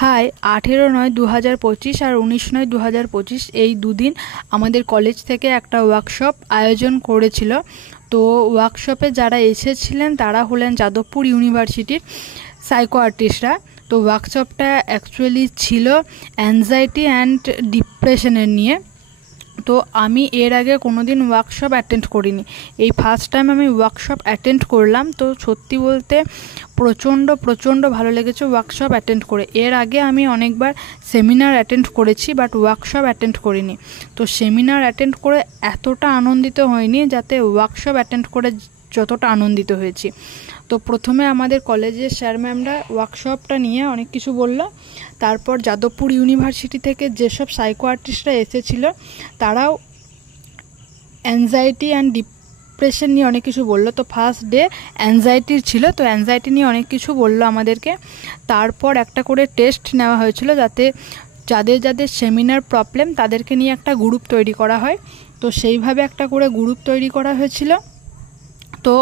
High 18/9/2025 আর 19/9/2025 এই দুদিন আমাদের কলেজ থেকে একটা ওয়ার্কশপ আয়োজন করেছিল। তো ওয়ার্কশপে যারা এসেছিলেন তারা হলেন যাদবপুর ইউনিভার্সিটির সাইকো আর্টিস্টরা। তো ওয়ার্কশপটা অ্যাকচুয়ালি ছিল অ্যাংজাইটি অ্যান্ড ডিপ্রেশনের নিয়ে। তো আমি এর আগে কোনো দিন ওয়ার্কশপ অ্যাটেন্ড করিনি, এই ফার্স্ট টাইম আমি ওয়ার্কশপ অ্যাটেন্ড করলাম। তো সত্যি বলতে প্রচণ্ড ভালো লেগেছে ওয়ার্কশপ অ্যাটেন্ড করে। এর আগে আমি অনেকবার সেমিনার অ্যাটেন্ড করেছি, বাট ওয়ার্কশপ অ্যাটেন্ড করিনি। তো সেমিনার অ্যাটেন্ড করে এতটা আনন্দিত হয়নি যাতে ওয়ার্কশপ অ্যাটেন্ড করে যতটা আনন্দিত হয়েছি। তো প্রথমে আমাদের কলেজের স্যার ম্যামরা ওয়ার্কশপটা নিয়ে অনেক কিছু বলল। তারপর যাদবপুর ইউনিভার্সিটি থেকে যেসব সাইকো আর্টিস্টরা এসেছিল তারাও অ্যাংজাইটি অ্যান্ড ডিপ্রেশন নিয়ে অনেক কিছু বললো। তো ফার্স্ট ডে অ্যাংজাইটির ছিল, তো অ্যাংজাইটি নিয়ে অনেক কিছু বললো আমাদেরকে। তারপর একটা করে টেস্ট নেওয়া হয়েছিল যাতে যাদের সেমিনার প্রবলেম তাদেরকে নিয়ে একটা গ্রুপ তৈরি করা হয়। তো সেইভাবে একটা করে গ্রুপ তৈরি করা হয়েছিল। তো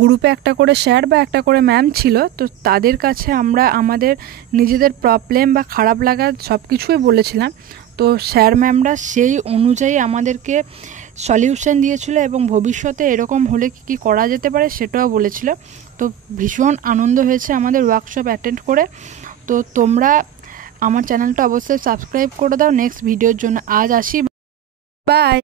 গ্রুপে একটা করে স্যার বা একটা করে ম্যাম ছিল। তো তাদের কাছে আমরা আমাদের নিজেদের প্রবলেম বা খারাপ লাগা সব কিছুই বলেছিলাম। তো স্যার ম্যামরা সেই অনুযায়ী আমাদেরকে সলিউশন দিয়েছিল এবং ভবিষ্যতে এরকম হলে কী করা যেতে পারে সেটাও বলেছিল। তো ভীষণ আনন্দ হয়েছে আমাদের ওয়ার্কশপ অ্যাটেন্ড করে। তো তোমরা আমার চ্যানেলটা অবশ্যই সাবস্ক্রাইব করে দাও নেক্সট ভিডিওর জন্য। আজ আসি, বাই।